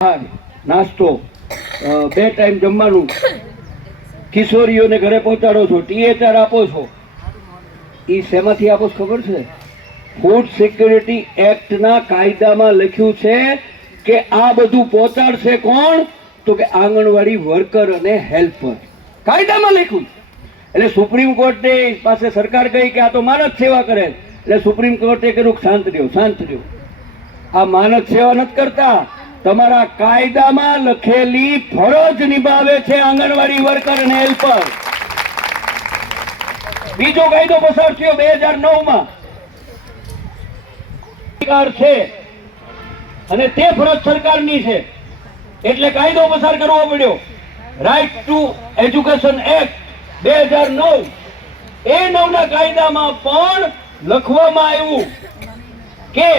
નાસ્તો 2 ટાઈમ જમવાનું કિશોરીઓને ઘરે પહોંચાડો છો, ટીએચઆર આપો છો, એ શેમાંથી આપો છો ખબર છે? ફૂડ સિક્યુરિટી એક્ટના કાયદામાં લખ્યું છે કે આ બધું પહોંચાડશે કોણ? તો કે આંગણવાડી વર્કર અને હેલ્પર. કાયદામાં લખ્યું. એટલે સુપ્રીમ કોર્ટે પાસે સરકાર કહી કે આ તો માનવ સેવા કરે, એટલે સુપ્રીમ કોર્ટે કહ્યું શાંત રહ્યો, શાંત રહ્યો. આ માનવ સેવા નથી કરતા, તમારા કાયદામાં લખેલી ફરજ નિભાવે છે આંગણવાડી વર્કર અને હેલ્પર. બીજો કાયદો પસાર થયો 2009 માં છે અને તે ફરજ સરકારની છે, એટલે કાયદો પસાર કરવો પડ્યો. Right to Education Act 2009. એ 9 ના કાયદામાં પણ લખવામાં આવ્યું કે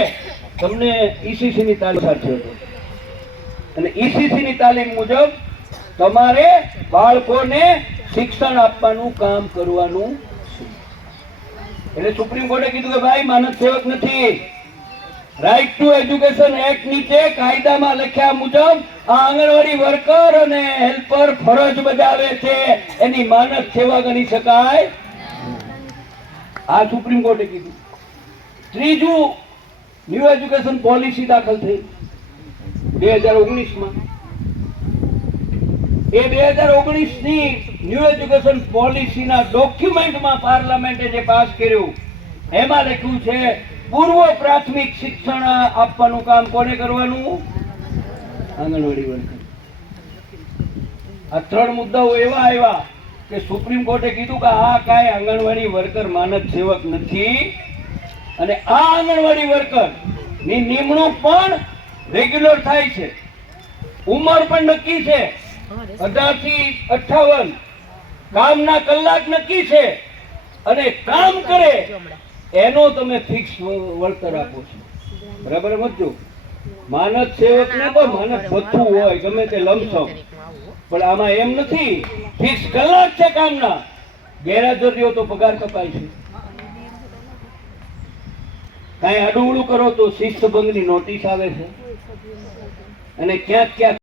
તમને ઈસીસી ની તાલીમ છે અને ઈસીસી ની તાલીમ મુજબ તમારે બાળકોને શિક્ષણ આપવાનું કામ કરવાનું છે. એટલે સુપ્રીમ કોર્ટે કીધું કે ભાઈ માનવ સેવક નથી. રાઇટ ટુ એજ્યુકેશન એક્ટ નીચે કાયદામાં લખ્યા મુજબ આ આંગણવાડી વર્કર અને હેલ્પર ફરજ બજાવે છે, એની માનવ સેવા ગણી શકાય. આ સુપ્રીમ કોર્ટે કીધું. ત્રીજું, ન્યૂ એજ્યુકેશન પોલિસી દાખલ થઈ 2019 માં. એ 2019 ની ન્યૂ એજ્યુકેશન પોલિસીના ડોક્યુમેન્ટમાં પાર્લામેન્ટે જે પાસ કર્યું એમાં લખ્યું છે પૂર્વ પ્રાથમિક શિક્ષણ આપવાનું કામ કોને કરવાનું? આંગણવાડી વર્કર. આ 3 મુદ્દાઓ એવા આવ્યા કે સુપ્રીમ કોર્ટે કીધું કે આ કાંઈ આંગણવાડી વર્કર માનવ સેવક નથી અને આ આંગણવાડી વર્કર ની નિમણૂક પણ રેગ્યુલર થાય છે. ઉંમર પણ નક્કી છે, 18 થી 58. કામના કલાક નક્કી છે અને કામ કરે એનો તમે ફિક્સ વળતર આપો છો. બરાબર સમજો. માનવ સેવક ને તો માનવ ભથ્થું હોય ગમે તે લમસમ, પણ આમાં એમ નથી. ફિક્સ કલાક છે કામના. ગેરહાજર રહ્યો તો પગાર કપાય છે. કાંઈ અડુવડું કરો તો શિસ્તભંગની નોટિસ આવે છે અને ક્યાંક ક્યાંક